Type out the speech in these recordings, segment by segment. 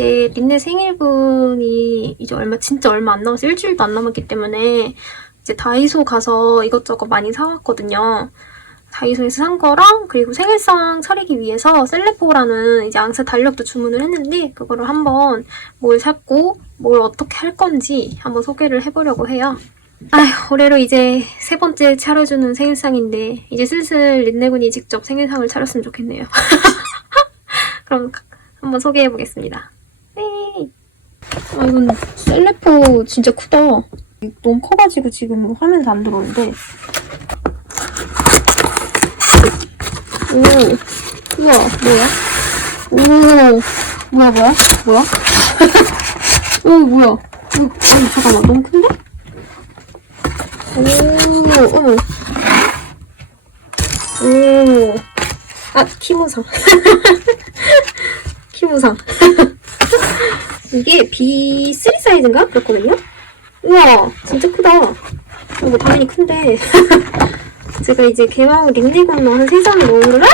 이제 린네 생일분이 이제 얼마 진짜 얼마 안 남았어 일주일도 안 남았기 때문에 이제 다이소 가서 이것저것 많이 사왔거든요. 다이소에서 산 거랑 그리고 생일상 차리기 위해서 셀레포라는 이제 앙세 달력도 주문을 했는데 그거를 한번 뭘 샀고 뭘 어떻게 할 건지 한번 소개를 해보려고 해요. 아휴 올해로 이제 세 번째 차려주는 생일상인데 이제 슬슬 린네군이 직접 생일상을 차렸으면 좋겠네요. 그럼 한번 소개해보겠습니다. 네. 아 이건 셀레포 진짜 크다. 너무 커가지고 지금 화면에서 안 들어오는데 오, 우와, 뭐야? 오, 뭐야, 뭐야? 뭐야? 오, 뭐야? 오, 아니, 잠깐만, 너무 큰데? 오, 어머. 오, 아, 키무상. 키무상. 이게 B3 사이즈인가? 그렇거든요? 우와, 진짜 크다. 어, 뭐, 당연히 큰데. 제가 이제 개왕 링리건로 한 3장을 넣은 걸, 아!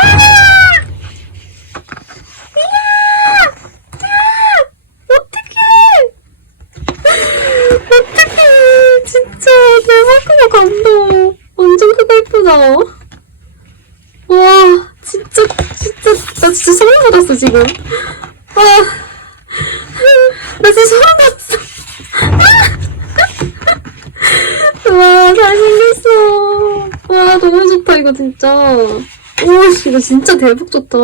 와, 진짜, 진짜, 나 진짜 소름 돋았어, 지금. 아, 나 진짜 소름 돋았어. 와, 잘생겼어. 와, 너무 좋다, 이거 진짜. 오, 씨, 이거 진짜 대박 좋다.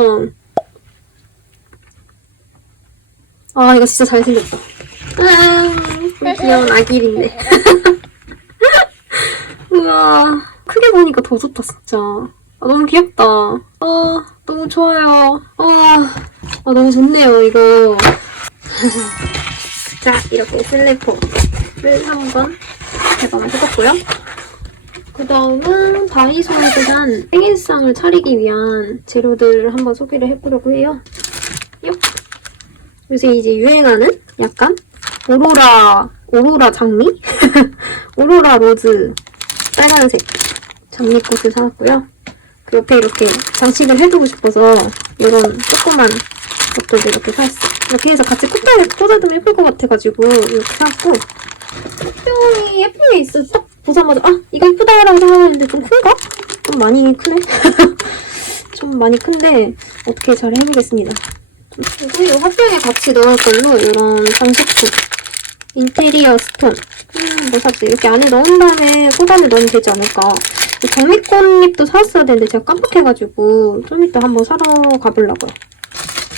아, 이거 진짜 잘생겼다. 아, 귀여운 아기인데. 우와, 크게 보니까 더 좋다, 진짜. 아, 너무 귀엽다. 아, 너무 좋아요. 아, 아 너무 좋네요, 이거. 자, 이렇게 슬리퍼를 한번 제가 해봤고요. 그 다음은 다이소에서 산 생일상을 차리기 위한 재료들을 한번 소개를 해보려고 해요. 요. 요새 이제 유행하는 약간 오로라, 오로라 장미? 오로라 로즈 빨간색 장미꽃을 사왔고요. 그 옆에 이렇게 장식을 해두고 싶어서 이런 조그만 것들도 이렇게 샀어요. 이렇게 해서 같이 콧대에 꽂아두면 예쁠 것 같아가지고 이렇게 샀고 뿅이 예쁜 게 있어. 딱 보자마자 아 이거 예쁘다라고 생각했는데 좀 큰가? 좀 많이 크네. 좀 많이 큰데 어떻게 잘 해보겠습니다. 그리고 이 화병에 같이 넣을 걸로 이런 장식품 인테리어 스톤 음, 뭐 샀지? 이렇게 안에 넣은 다음에 꽂아내 넣으면 되지 않을까 이 장미꽃잎도 사왔어야 되는데 제가 깜빡해가지고 좀 이따 한번 사러 가보려고요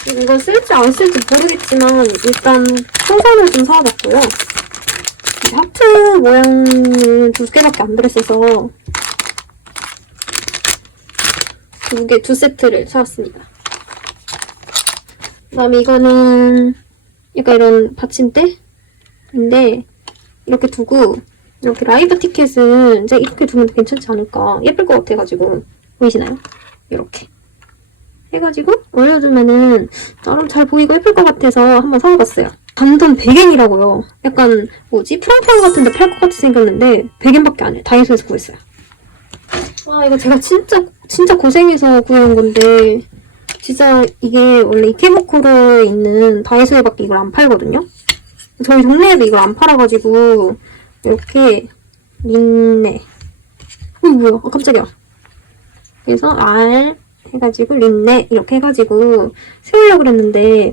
이거 쓸지 안 쓸지 모르겠지만 일단 풍선을 좀 사와봤고요 이 하트 모양은 두 개밖에 안 들었어서 두 개, 두 세트를 사왔습니다. 그 다음에 이거는 약간 이런 받침대인데 이렇게 두고 이렇게 라이브 티켓은 이제 이렇게 두면 괜찮지 않을까? 예쁠 것 같아가지고. 보이시나요? 이렇게. 해가지고 올려주면은 나름 잘 보이고 예쁠 것 같아서 한번 사와봤어요 단돈 100엔이라고요. 약간 뭐지? 프랑팡 같은 데 팔 것 같이 생겼는데 100엔밖에 안 해요. 다이소에서 구했어요. 와 이거 제가 진짜 진짜 고생해서 구해온 건데 진짜 이게 원래 이케모코로에 있는 다이소에밖에 이걸 안 팔거든요? 저희 동네에도 이걸 안 팔아가지고 이렇게 린네. 어 뭐야? 아, 깜짝이야. 그래서 R 해가지고 린네 이렇게 해가지고 세우려고 그랬는데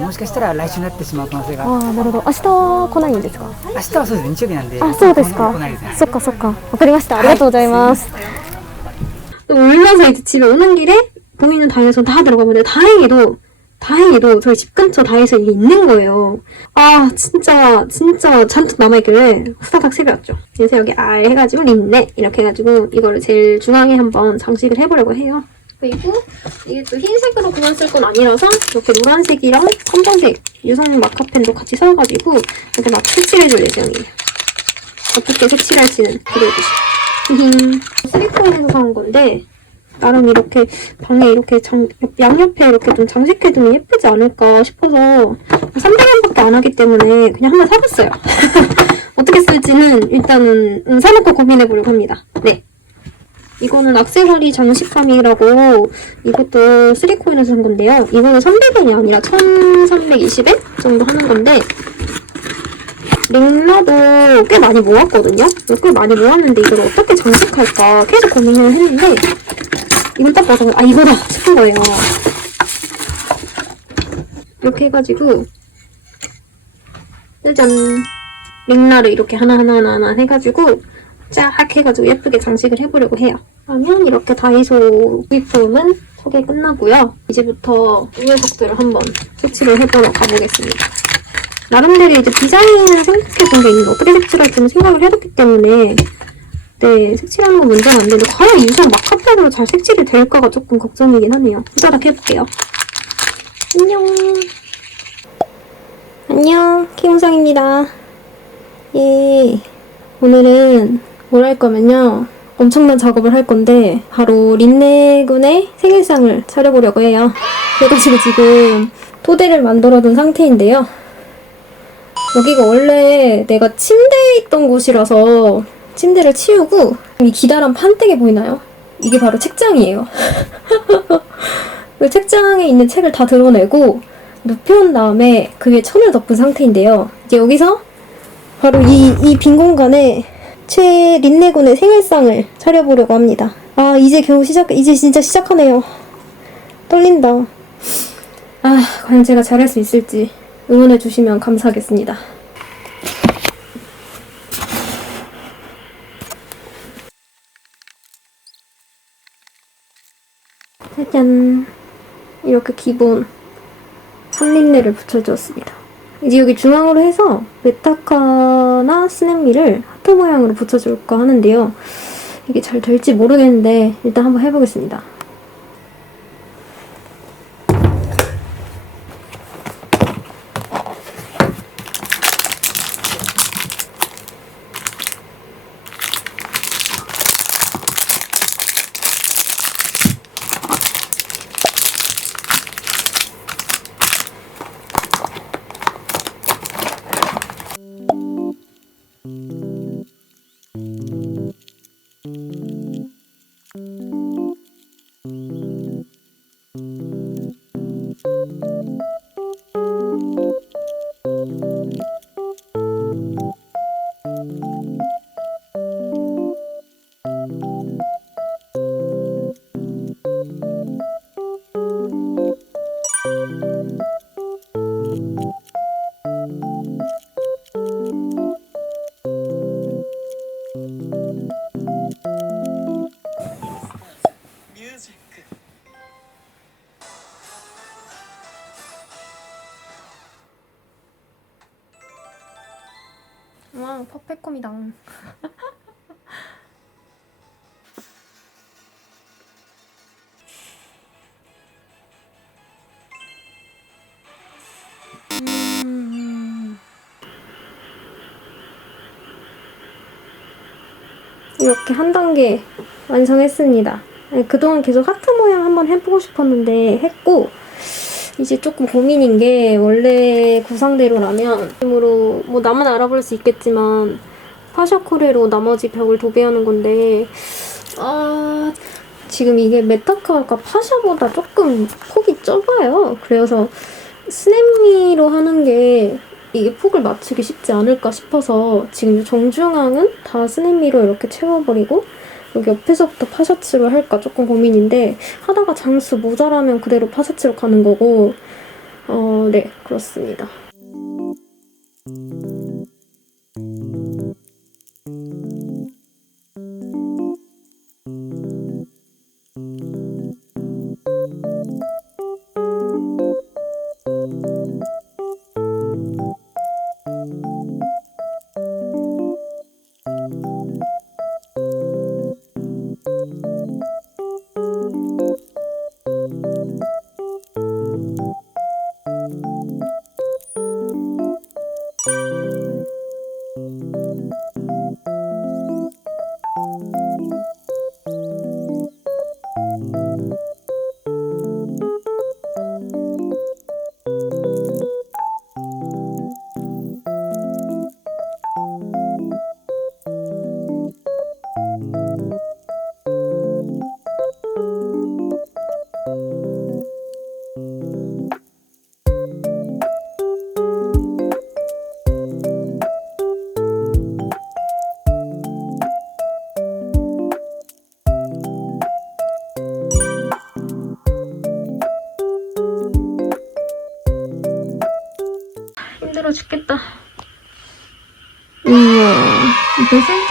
もしかしたら来週になってしまう可能性が、ああなるほど明日は来ないんですか明日はそうですね、日曜日なんで、あそうですか来ないですね。そっかそっか。わかりました。ありがとうございます。 울면서 이제 집에 오는 길에 보이는 다이소 다 들어가면 다행히도 다행히도 저희 집 근처 다이소 이게 있는 거예요. 아 진짜 진짜 잔뜩 남아있길래 후다닥 세배웠죠. 그래서 여기 R 해가지고 린네 이렇게 해가지고 이거를 제일 중앙에 한번 장식을 해보려고 해요. 그리고 이게 또 흰색으로 그만 쓸건 아니라서 이렇게 노란색이랑 검정색 유성 마카펜도 같이 사가지고 이렇게 막 색칠해줄 예정이에요. 어떻게 색칠할지는 기대해 주시고. 히힝. 슬리코인에서 사온 건데 나름 이렇게 방에 이렇게 장, 양옆에 이렇게 좀 장식해두면 예쁘지 않을까 싶어서 300원밖에 안 하기 때문에 그냥 한번 사봤어요. 어떻게 쓸지는 일단은 음, 사놓고 고민해보려고 합니다. 네. 이거는 악세사리 장식감이라고 이것도 3코인에서 산 건데요. 이거는 300원이 아니라 1320엔 정도 하는 건데 링라도 꽤 많이 모았거든요. 꽤 많이 모았는데 이걸 어떻게 장식할까 계속 고민을 했는데 이걸 딱 봐서 아 이거다 싶은 거예요. 이렇게 해가지고 짜잔 링라를 이렇게 하나하나 하나 하나 해가지고 쫙 해가지고 예쁘게 장식을 해보려고 해요. 그러면 이렇게 다이소 구입품은 소개 끝나고요. 이제부터 이 녀석들을 한번 색칠을 해보러 가보겠습니다. 나름대로 이제 디자인을 생각해본 게 있는데 어떻게 색칠할지는 생각을 해뒀기 때문에 네, 색칠하는 건 문제는 안 되는데 과연 이상 마카펜으로 잘 색칠이 될까가 조금 걱정이긴 하네요. 후다닥 해볼게요. 안녕. 안녕, 키영상입니다. 예. 오늘은 뭘할 거면요. 엄청난 작업을 할 건데 바로 린네 군의 생일상을 차려보려고 해요. 그래가지고 지금 토대를 만들어둔 상태인데요. 여기가 원래 내가 침대에 있던 곳이라서 침대를 치우고 이 기다란 판때기 보이나요? 이게 바로 책장이에요. 그 책장에 있는 책을 다 드러내고 눕혀온 다음에 그 위에 천을 덮은 상태인데요. 이제 여기서 바로 이, 이 빈 공간에 최 린네군의 생일상을 차려보려고 합니다. 아, 이제 겨우 시작, 이제 진짜 시작하네요. 떨린다. 아, 과연 제가 잘할 수 있을지 응원해 주시면 감사하겠습니다. 짜잔. 이렇게 기본 한린네를 붙여주었습니다. 이제 여기 중앙으로 해서 메타카나 스냅미를 하트 모양으로 붙여줄까 하는데요. 이게 잘 될지 모르겠는데 일단 한번 해보겠습니다. 이렇게 한 단계 완성했습니다. 그동안 계속 하트 모양 한번 해보고 싶었는데 했고 이제 조금 고민인 게 원래 구상대로라면 으로 뭐 나만 알아볼 수 있겠지만 파샤코레로 나머지 벽을 도배하는 건데 아 지금 이게 메타카가 파샤보다 조금 폭이 좁아요. 그래서 스냅미로 하는 게 이게 폭을 맞추기 쉽지 않을까 싶어서 지금 정중앙은 다 스냅미로 이렇게 채워버리고 여기 옆에서부터 파셔츠로 할까 조금 고민인데 하다가 장수 모자라면 그대로 파셔츠로 가는 거고 어, 네 그렇습니다.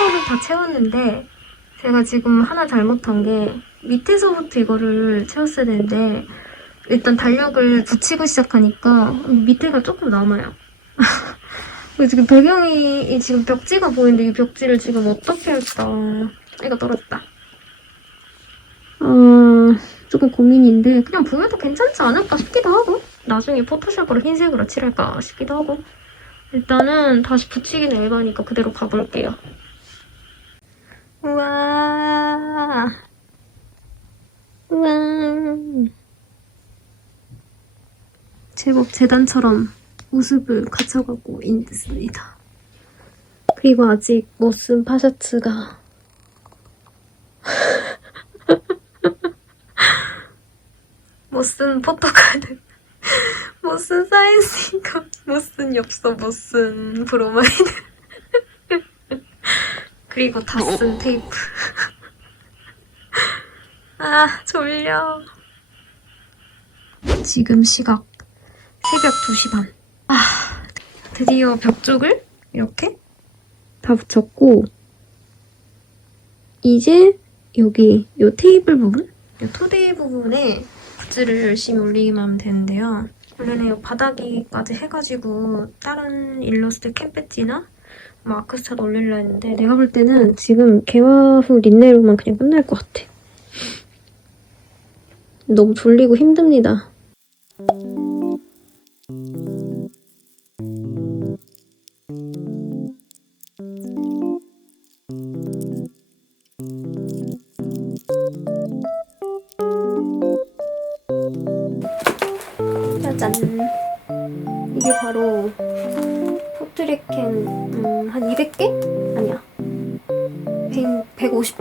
센터를 다 채웠는데, 제가 지금 하나 잘못한 게, 밑에서부터 이거를 채웠어야 되는데, 일단 달력을 붙이고 시작하니까, 밑에가 조금 남아요. 지금 배경이, 이 지금 벽지가 보이는데, 이 벽지를 지금 어떻게 할까. 이거 떨어졌다. 어, 조금 고민인데, 그냥 보여도 괜찮지 않을까 싶기도 하고, 나중에 포토샵으로 흰색으로 칠할까 싶기도 하고, 일단은 다시 붙이기는 에바니까 그대로 가볼게요. 우와. 우와. 제법 재단처럼 모습을 갖춰가고 있습니다. 그리고 아직 못 쓴 파셔츠가 못 쓴 포토카드 못 쓴 사이즈가 못 쓴 엽서 못 쓴 브로마이드 그리고 다 쓴 테이프. 아 졸려. 지금 시각 새벽 2시 반. 아, 드디어 벽 쪽을 이렇게 다 붙였고 이제 여기 요 테이블 부분? 요 토대이 부분에 굿즈를 열심히 올리기만 하면 되는데요. 원래는 이 바닥이까지 해가지고 다른 일러스트 캠배지나 뭐 아크스타도 올리려 했는데 내가 볼 때는 지금 개화 후 린네로만 그냥 끝날 것 같아. 너무 졸리고 힘듭니다.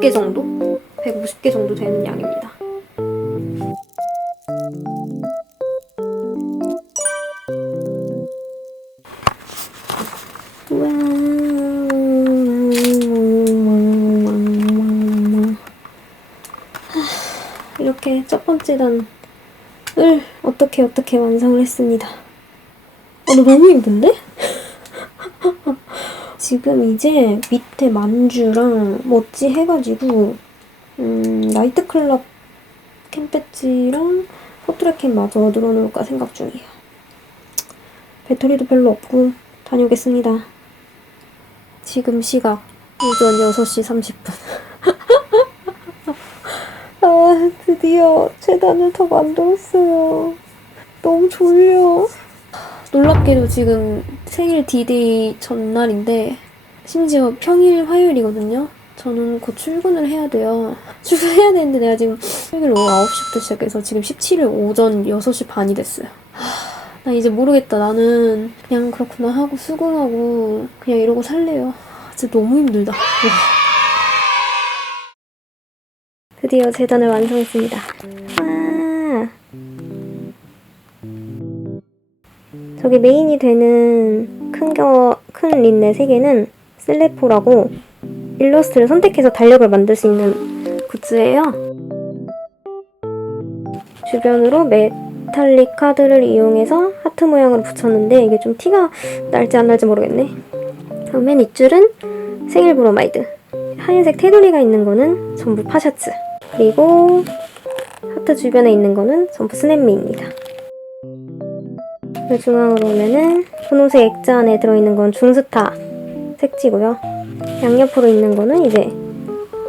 150개 정도? 150개 정도 되는 양입니다. 하, 이렇게 첫 번째 단을 어떻게 어떻게 완성을 했습니다. 어, 나 너무 힘든데? 지금 이제 밑에 만주랑 멋지 해가지고 음, 나이트클럽 캠 배지랑 포트레캠 마저 늘어놓을까 생각 중이에요. 배터리도 별로 없고 다녀오겠습니다. 지금 시각 오전 6시 30분. 아, 드디어 재단을 다 만들었어요. 너무 졸려. 놀랍게도 지금 생일 D-Day 전날인데 심지어 평일 화요일이거든요. 저는 곧 출근을 해야 돼요. 출근해야 되는데 내가 지금 토요일 오후 9시부터 시작해서 지금 17일 오전 6시 반이 됐어요. 하, 나 이제 모르겠다. 나는 그냥 그렇구나 하고 수긍하고 그냥 이러고 살래요. 진짜 너무 힘들다. 와. 드디어 재단을 완성했습니다. 와. 저기 메인이 되는 큰 겨, 큰 린네 3개는 슬래포라고 일러스트를 선택해서 달력을 만들 수 있는 굿즈예요. 주변으로 메탈릭 카드를 이용해서 하트 모양으로 붙였는데 이게 좀 티가 날지 안 날지 모르겠네. 그럼 맨 윗줄은 생일 브로마이드. 하얀색 테두리가 있는 거는 전부 파샤츠. 그리고 하트 주변에 있는 거는 전부 스냅미입니다. 그 중앙으로 오면은 분홍색 액자 안에 들어있는 건 중스타 색지고요. 양옆으로 있는 거는 이제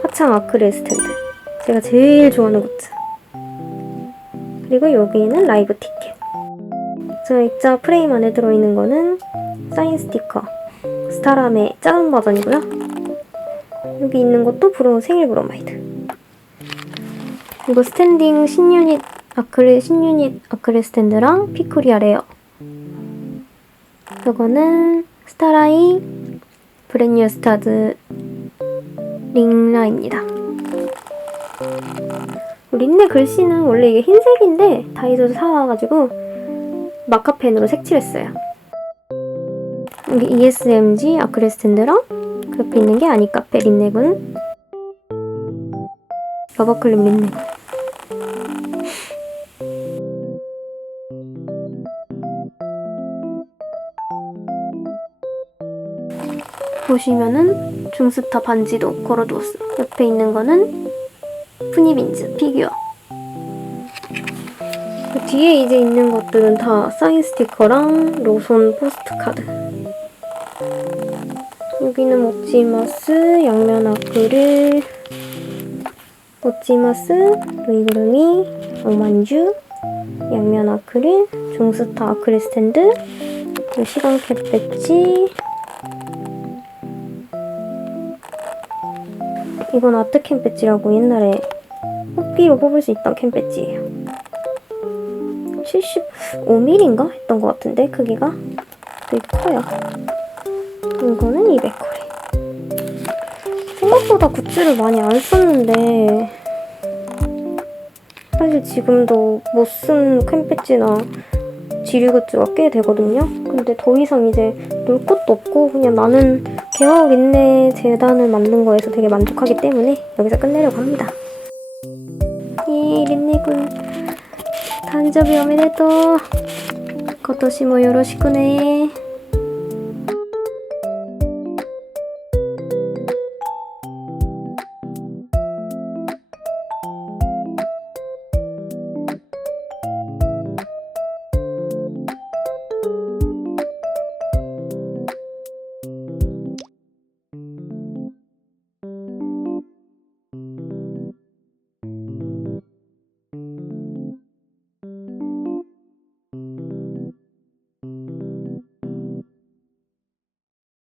화창 아크릴 스탠드. 제가 제일 좋아하는 굿즈. 그리고 여기에는 라이브 티켓. 저 액자 프레임 안에 들어있는 거는 사인 스티커. 스타람의 작은 버전이고요. 여기 있는 것도 브로 생일 브로마이드. 그리고 스탠딩 신유닛 아크릴 신유닛 아크릴 스탠드랑 피코리아 레어. 저거는 스타라이 브랜뉴 스타즈 링라입니다. 린네 글씨는 원래 이게 흰색인데 다이소에서 사와가지고 마카펜으로 색칠했어요. 여기 ESMG 아크릴 스탠드랑 그 옆에 있는 게 아니카페 린네군 러버클립 린네군 보시면은 중스타 반지도 걸어두었어요. 옆에 있는 거는 푸니빈즈 피규어. 그 뒤에 이제 있는 것들은 다 사인 스티커랑 로손 포스트 카드. 여기는 모찌마스, 양면 아크릴, 모찌마스, 루이그루미, 오만주, 양면 아크릴, 중스타 아크릴 스탠드, 그리고 시간 캡 배지, 이건 아트 캠 배지라고 옛날에 뽑기로 뽑을 수 있던 캠 배지예요. 75mm인가 했던 것 같은데 크기가 되게 커요. 이거는 200코리. 생각보다 굿즈를 많이 안 썼는데 사실 지금도 못 쓴 캠 배지나 지류 굿즈가 꽤 되거든요. 근데 더 이상 이제 놀 것도 없고 그냥 나는 개화옥 린네 재단을 만든 거에서 되게 만족하기 때문에 여기서 끝내려고 합니다. 예, 린네군. 誕生日おめでとう。今年もよろしくね